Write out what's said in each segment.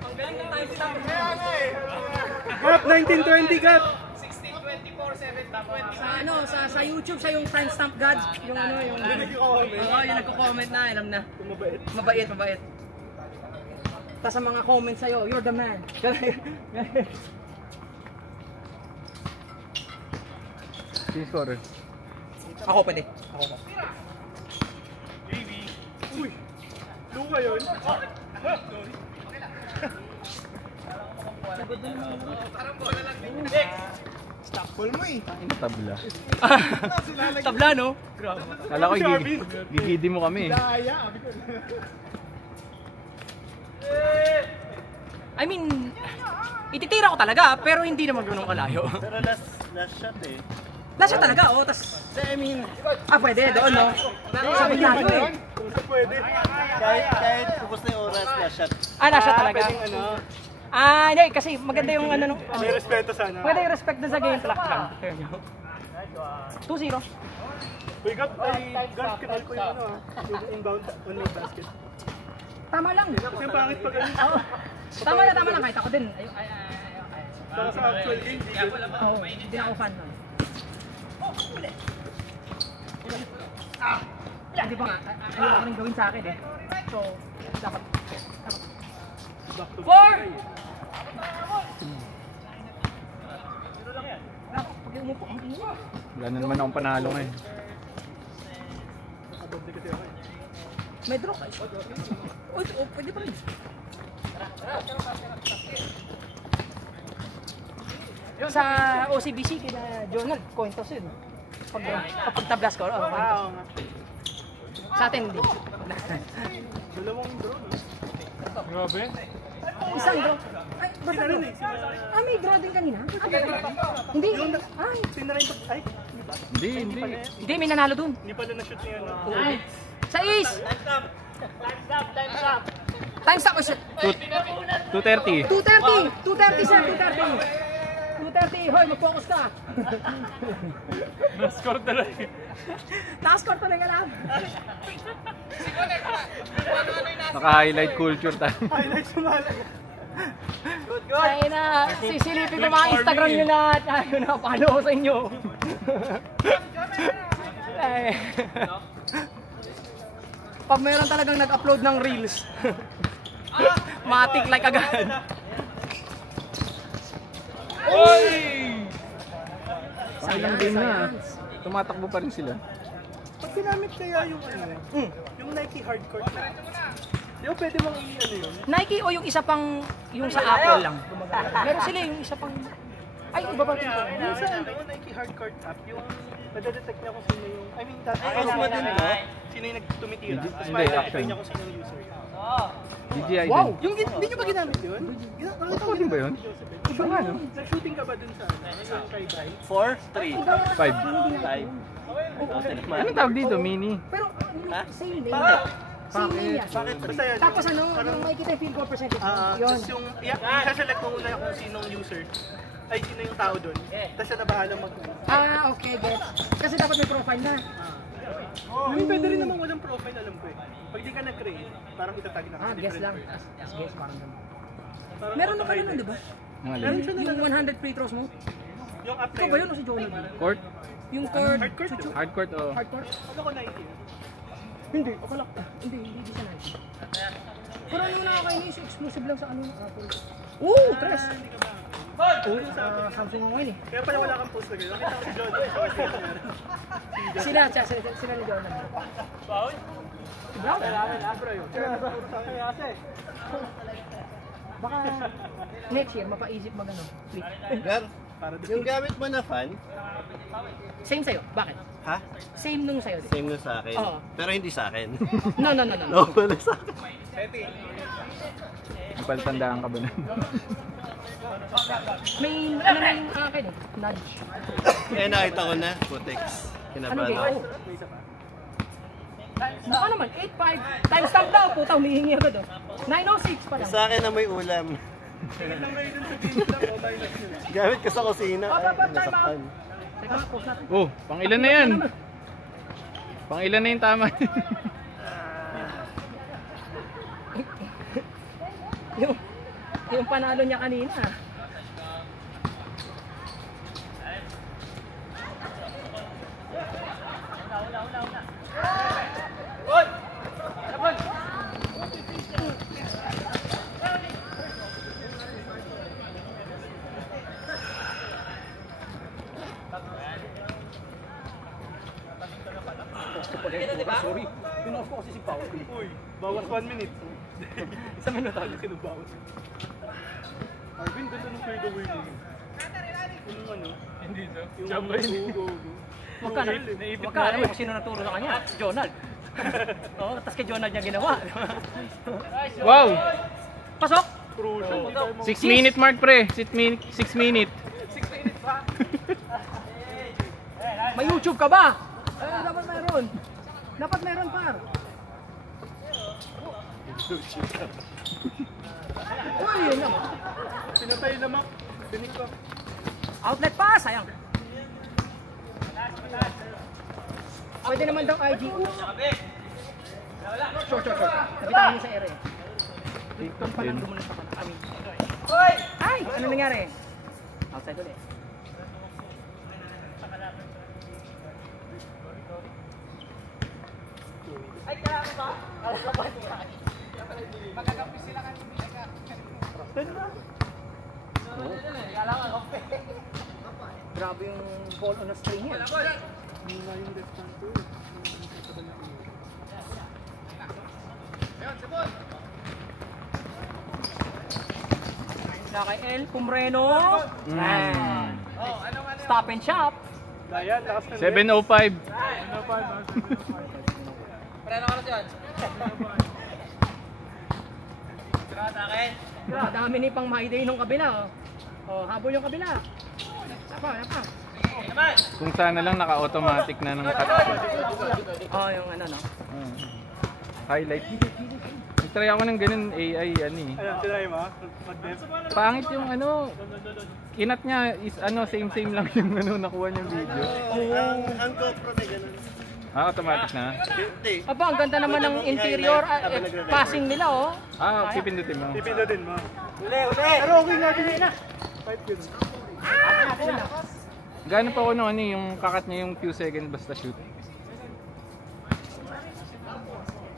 Ang galing ng timestamp. Cut 1920 cut. 16:24:7:20. Sa YouTube siya yung timestamp gods, yung yung nagko-comment na, alam na. Mabait. Tapos sa mga comments sa'yo, you're the man. Sino score? Ako pwede. JV. Uy! Luka yun. Parang bola lang din. Stop ball mo eh. Tabla. Tabla, no? Kala ko gigidi mo kami. I mean, ititira ko talaga, pero hindi naman ganun kalayo. Pero last shot eh. Nasa talaga, oh, tas, I mean, pwede, doon, no? Sabi tayo, eh. Kung sa pwede. Kahit pupos na yung oras, last shot. Nasa talaga. Hindi, kasi maganda yung ano, May respeto sana. pwede yung respect na sa game clock lang. 2-0. Uy, God, kinal ko yung yung inbound on-lane basket. Tama lang. Kasi yung pangit pag ano. Tama lang, kahit ako din. Saka sa actual game, Hindi na ako fan nun. Hindi pa nga, ayaw ko rin gawin sa akin eh. So, dapat. 4! Pag umupo, ang ingin. wala na naman akong panalo ngayon. May draw ka. Pwede pa rin. Sa OCBC, kina Jonald, coin toss yun. Kapag tablas ko, sa atin hindi. Dalawang draw, no? Grabe. Isang draw. Ay, basta draw. May draw din kanina? Hindi. Ay. Hindi. Hindi, may nanalo dun. Hindi pala na-shoot niya. Sa Ace! Time stop. 2:30. 2:30, sir, 2:30. Hoy, mag-focus ka. Na-score talaga. Naka-score talaga lang. Naka-highlight culture tayo. Highlight sumalaga. Ay na, sisilipin ko mga Instagram nyo lahat. Ayaw na, follow ko sa inyo. Pag mayroon talagang nag-upload ng reels, matik like agad. Oy! Ilang game na. Tumatakbo pa rin sila. Pag ginamit kaya yung yung Nike hardcore na. Di ba pwede mong yun? Nike o yung isa pang, yung sa Apple lang. Meron sila yung isa pang, ay, iba ba ito? Yung sa Nike hardcore app, yung nadedetect niya kung sino yung, I mean, sino yung nagtumitira. Tapos ma-identify niya kung sino yung user. DJI din. Wow! Yung hindi nyo ba ginamit yun? Ako din ba yun? Iba nga, no? Nag-shooting ka ba dun sa try-by? 4, 3, 5. 5. Anong tawag dito? Mini? Pero, same din. Same din yan. Bakit 3? Tapos ano, yung makikita yung field goal percentage mo. Yun. Tapos yung, isa-select mo muna kung sinong user. Ay, sino yung tao doon. Tapos siya na bahala mag-move. Okay, gets. Kasi dapat may profile na. Pwede rin naman walang profile, alam ko eh. Pag di ka nag-create, parang itatag na kasi Guess different lang. person. Guess, parang ganun. Meron na pala nun, di ba? Meron siya na Yung 100 free throws mo? yung app na Ikaw ba yun o si Jonah? Court? Yung court. Hardcourt? Hardcourt, oo. Hardcourt? Ano ko Nike? Hindi. Akala ko. Hindi siya Nike. Pero ano na nakakainis, exclusive lang sa ano ng Apple. Tres! Samsung mo ngayon eh. Kaya pala wala kang post na gano'n. Nakita ko si John. Sila ni Jonah. Paul? Si Brown? Bro yun. Baka next year, mapaisip mag-ano. Gar, yung gamit mo na fan? Same sa'yo. Bakit? Ha? Same nung sa'yo din. Same na sa akin. Oo. Pero hindi sa akin. No. No, wala sa akin. Paltandaan ka ba na? May ano na yung akin eh. Nudge. Eh, nakita ko na. Putex. Ano Kinabahan game? ako. Baka naman, 8-5. Timestamp daw, puta, humihingi agad oh. 9:06 pa lang. Sa akin na may ulam. Gamit ko sa kusina. Ay, nasaktan. Teka, post natin. Oh, pang ilan na yan? Pang ilan na yung tama? Yung panalo niya kanina. Sorry. Pinoff ko kasi si Pao. Uy, bawas 1 minute. Isang minuto tayo kinubawas. Arvin, ganda ng third away mo. Yung ano? Hindi ito. Yung go. Magkano kung sino naturo sa kanya? Jonald. Oo, tapos kay Jonald niya ginawa. Wow! Pasok! 6 minute mark pre. 6 minute. 6 minute pa. May YouTube ka ba? Dapat mayroon. Dapat mayroon par. Uy, yun lang. Pinatay na Mac. Binig ko. Outlet pa, sayang. Pwede naman daw IG. Short. Nabitawan niyo sa ere. Victor pa lang lumunan sa kami. Ay! Ano nangyari? Outside ulit. Ay, kaya ba? Magkakampi sila kanina. Kailangan ako. Grabe yung ball on a string yan. Mula yung left hand ko. Na kay El Pumreno. Stop and shop. Gaya, takas na 7:05. Preno ka na dyan. Madami ni pang my day nung kabila. Oh, habol yung kabila. Napa. Kung sana lang naka-automatic na ng cut. Oh, yung ano no. Highlight. Try ako ng ganun AI ano eh. Ayan, tinry mo? Mag-dev? Pangit yung ano. Kinat niya is ano same lang yung ano nakuha niyang video. Ang GoPro na ganun. Automatic na. Aba, ang ganda naman ng interior passing nila oh. Pipindutin mo. Pipindutin mo. Uli! Pero okay nga din na. 5 yun. Gano'n pa ako nung ano yung kakat niya yung few seconds basta shoot.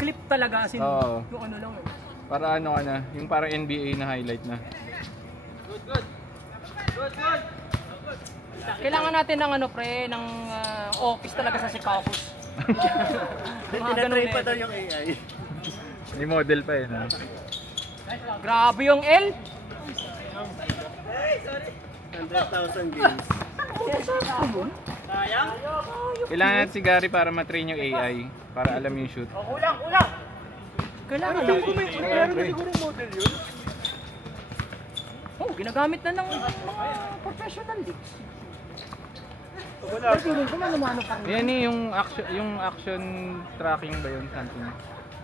Clip talaga as in Oo. yung ano lang. Para ano ka na, yung parang NBA na highlight na. Good. Kailangan natin ng ano pre, ng office talaga sa Chicago. Tinatry pa daw yung AI. May model pa yun. Grabe yung L. 100,000 games. Kailangan natin si Gary para matrain yung AI. Para alam yung shoot. Kulang. Kailangan Ano lang. kung may meron na sigurong model yun? Oh, ginagamit na ng mga professional leagues. Wala. Pero feeling ko manumano pa rin. Yan yung action tracking ba yun? Something.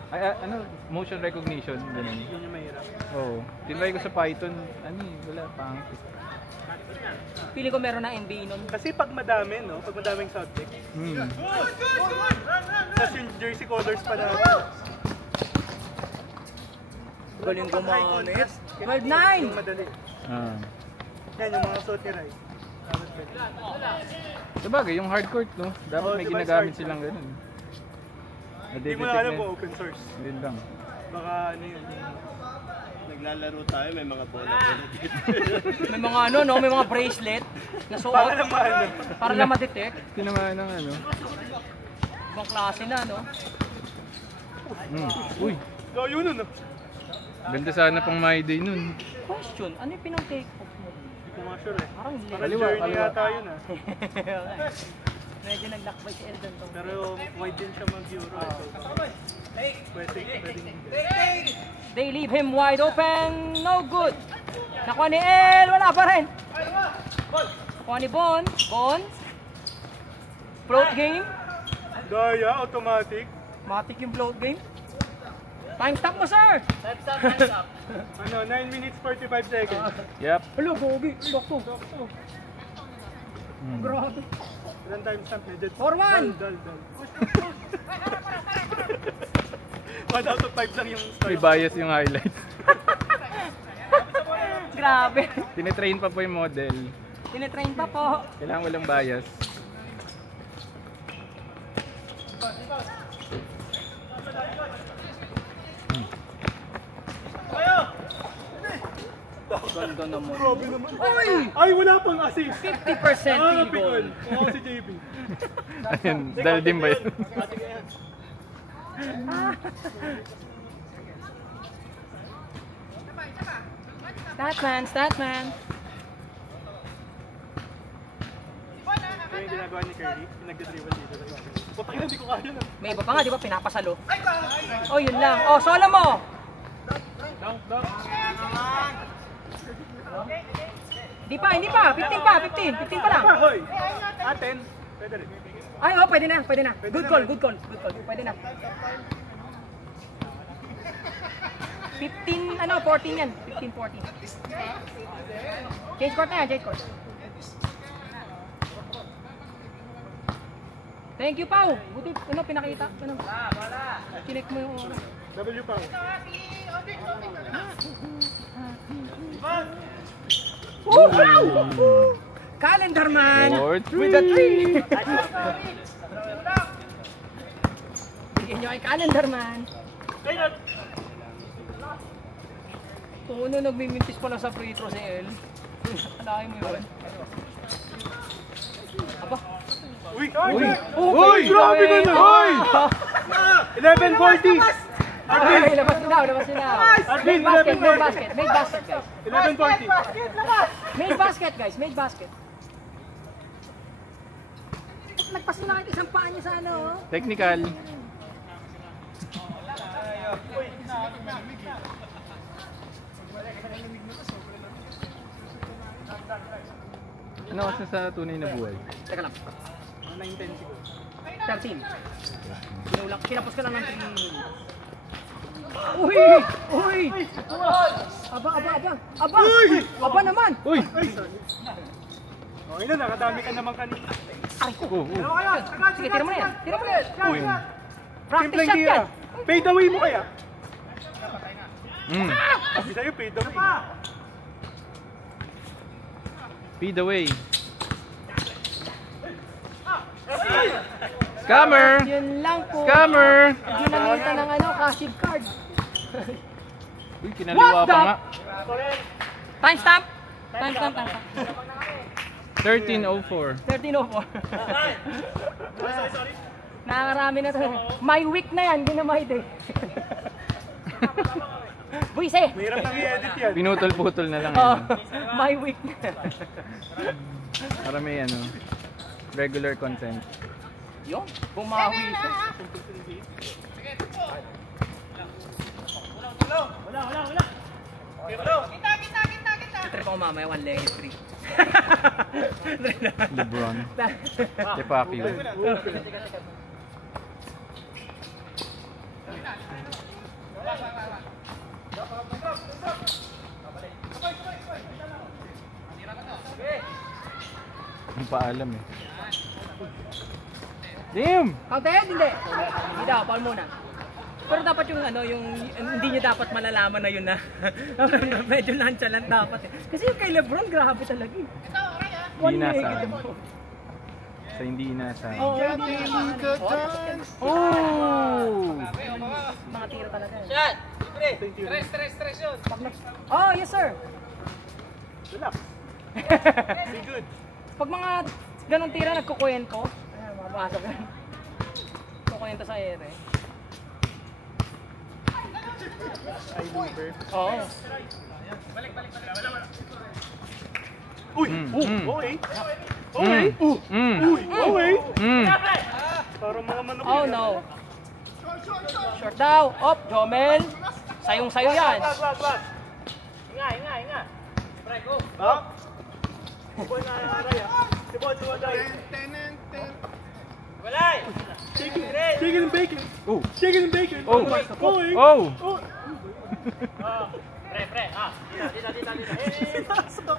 Ay, ano, motion recognition. Ganun. Yun yung mahirap. Oo. Tinry ko sa Python. Ano wala, pangit. Feeling ko meron na NBA nun. Kasi pag madami, no? Pag madaming subject. Tapos yung jersey colors pa natin. Galing gumamit. 12-9! Yung madali. Yan, yung mga suot ni Rai. Sabagay, yung hardcourt, no? Dapat may ginagamit silang ganun. Hindi mo na alam kung open source. Yun lang. Baka ano yun. Naglalaro tayo, may mga bola dito. May mga ano, no? May mga bracelet na suot. Para lang maano. Para lang ma-detect. Tinamaan ng ano. Ibang klase na, no? Uy, Yun nun, no? ganda sana pang my day nun. Question, ano yung pinang-take off mo? Hindi ko nga sure eh. Parang hindi. Parang Kaliwa, journey kaliwa. yata yun ah. Medyo naglakbay si Eldon to. Pero wide din siya mag-euro. Pwede hindi. They leave him wide open. No good. Nakuha ni El. Wala pa rin. Nakuha ni Bon. Float game. Gaya, automatic. Matik yung float game. Time stop mo, sir. Ano, 9 minutes 45 seconds. Yep. Hello, Bogi. Dokto. Grabe. Ilan time stamp medyo? 4-1. Dal. 1 out of 5 lang yung May start. bias yung highlights. Grabe. Tinetrain pa po yung model. Tinetrain pa po. Kailangan walang bias. Ganda naman. Grabe naman. Uy! Ay, wala pang assist. 50% Ah, field goal. Oo, si JB. Ayun, dahil din ba yun? Statman. Ito yung ginagawa ni Curry. Nag-dribble dito. Putak ina, hindi ko kaya na. May iba pa nga, di ba? Pinapasalo. Oh, yun lang. Oh, solo mo! Down, down. Hindi pa. 15 pa. 15 pa lang. Hoy! Aten. Pwede rin. Ay, oh, pwede na. Good call. Pwede na. 15, 14 yan. 15-14. Change court na yan, change court. Thank you, Pao. Buti, pinakita. Kinik mo yung oras. W pa. Calendar man! 4-3. With a 3! Bigyan nyo kay calendar man. Kung ano nagmimintis pala sa free throw si El. Alahin mo yun. Aba. Uy! Uy! Grabe ka na! Uy! 11:40! Ay, labas nila. Made basket guys. 11:40! Made basket. Nagpas na kahit isang paa niya sa ano. Technical. Ano kasi sa tunay na buhay? Teka lang. 9:10 siguro. 13. Kinapos ka lang ng 3 minutes. Uy! Aba! Aba naman! Uy! Okay na, nakadami ka naman kanina. Ay ko! Oh. Sige, tira mo na yan! Uy. Practice shot yan! Fade away mo kaya? Mm. Sa'yo, fade away. Feed away. Scammer! Yun lang po. Scammer! Ginamitan ng cashier card. Uy, kinaliwa pa nga. Timestamp. 13:04. 13:04. Nakarami na to. My week na yan, hindi na my day. Buise! Mahirap nang i-edit yan. Pinutol-putol na lang. Oh, Yun. my week na. Para may regular content. Yun, bumawi siya. Trip ako mamaya, one leg is 3. LeBron. Tepaki. Ang paalam eh. Damn! Counted? Hindi. Hindi daw, paul muna. Pero dapat yung hindi niyo dapat malalaman na yun na. Medyo nonchalant dapat eh. Kasi yung kay LeBron, grabe talaga eh. Hindi inasahan. Sa hindi inasahan. Oo, hindi naman. Oh! Mga tiro talaga. Shot! Libre! Stress yun! Oh, yes sir. Relax. Be good. Pag mga ganong tira, nagkukwento. Ayan, mabasag yan. Kukwento sa ere. Ay, Luper. Oo. Uy! Okay. Okay. Mm. Uy! Okay. Mm. Parang mga manok. Oh no. Short daw. Op, Jomel. Sayong-sayo yan. Wag. Inga! Pre, go! Ha? Boy na aray ah. Si Boy tumaday. Walay! Chicken and bacon. Oh! Chicken and bacon. Oh! Okay. Oh! Oh. Pre! Dito!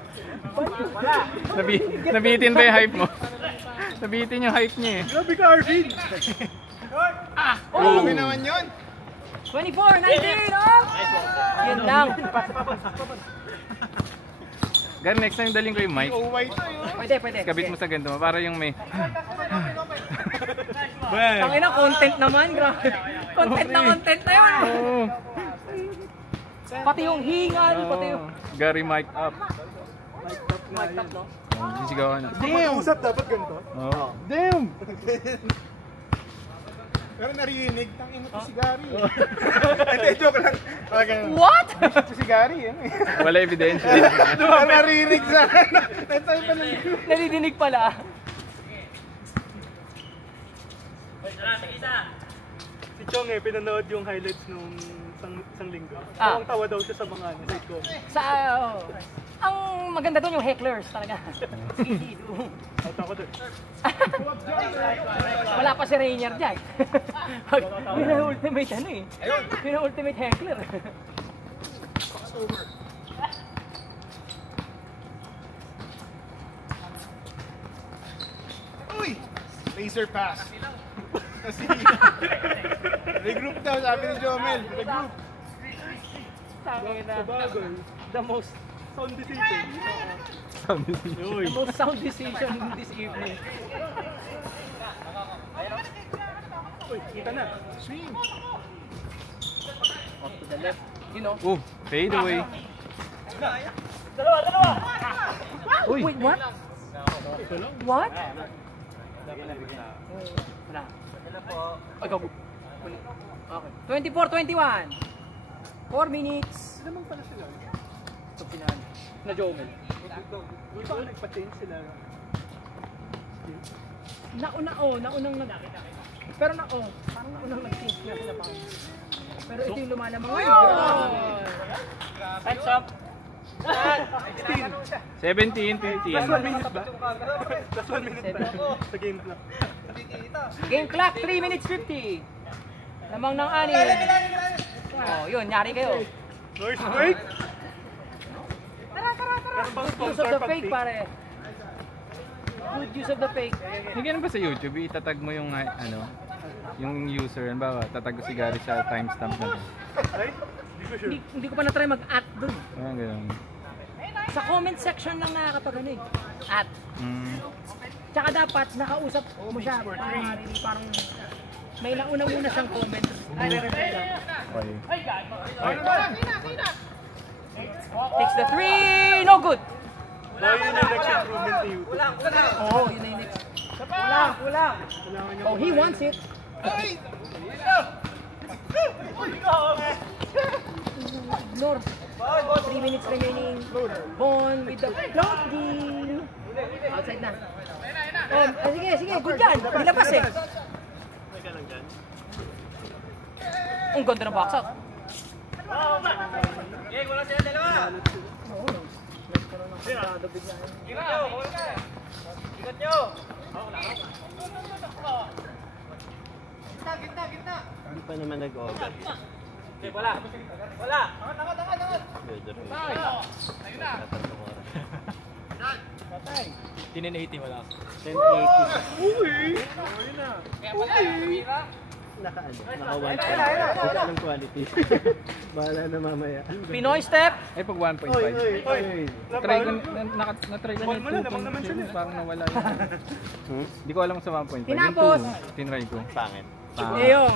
Nabitin ba yung hype mo? Nabitin yung hype niya eh. Grabe ka, Arvin. Oh! naman yun. 24, 19. Oh! Yun lang. Gar, next time daling ko yung mic. Pwede. Kabit mo sa ganito, para yung may... Tangina, content naman, grabe. Content na yun. Oo. Pati yung hingal, pati yung... Gary mic up. Mic top, no? Sisigawan na. Usap dapat ganito. Oh. Damn! Pero narinig, tangin mo si Gary. Hindi, joke lang. What? Si Gary, eh. Wala ebidensya. Narinig sa Naridinig pala. Si Chong pinanood yung highlights nung isang linggo. Ah. Ang tawa daw siya sa mga side comments. Ang maganda doon yung hecklers talaga. Out ako doon. Wala pa si Rainier dyan. Pina-ultimate ano eh. Pina-ultimate heckler. Uy! Laser pass. Kasi regroup daw, sabi ni Jomel. Regroup. Sabagay. The most Sound decision. the most sound decision this evening. Uy, kita na. Swing. Off to the left. You know. Fade away. Uy! Wait, what? What? Wala. Ay, gago. Okay. 24-21. 4 minutes. Naman pala sila. Ito pinahan. Na Jomel. Uy, baka nagpa-change sila. Naunang pero parang naunang nag-change na sila pa. Pero ito yung lumalamang. Ay, Hands up. 17, 15. Last 1 minute ba? Last 1 minute ba? Sa game clock. Game clock, 3 minutes 50. Lamang ng 6. Oh, yun, nyari kayo. First break. Tara. Good use of the fake, pare. Good use of the fake. Hindi ganun ba sa YouTube, itatag mo yung yung user, bawa tatag ko si Gary sa timestamp na to. Right? Hindi ko sure. Hindi ko pa na-try mag-at dun. Ganun. Sa comment section lang nakakapag at. Tsaka dapat nakausap mo siya. Parang may nauna muna siyang comment. Ay, re-reply lang. Okay. Takes the 3, no good. Yun yung next improvement ni YouTube. Oh, yun na yung next. Kulang. Kailangan niya Oh, he wants it. Ignore. 3 minutes remaining. Bond with the floating. Outside na. Oh, sige. Good yan. Nilabas eh. Ang ganda ng box out. Okay, wala sila dalawa. Ingat nyo. Gitna. Hindi pa naman nag-over. Okay, wala. Pwede rin. Patay. 1080 wala. 1080. Naka 1.5. Hindi ka ng quality. Bahala na mamaya. Pinoy step. Eh, pag 1.5. Try ko, na-try ko na yung 2.0. Parang nawala yun. Hindi ko alam sa 1.5. Tinapos. Yung 2, tinry ko. Pangit. Yung.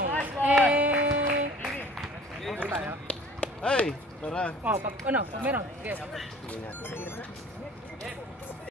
Ay! Tara! Oh, pag meron. Yes. Hindi natin.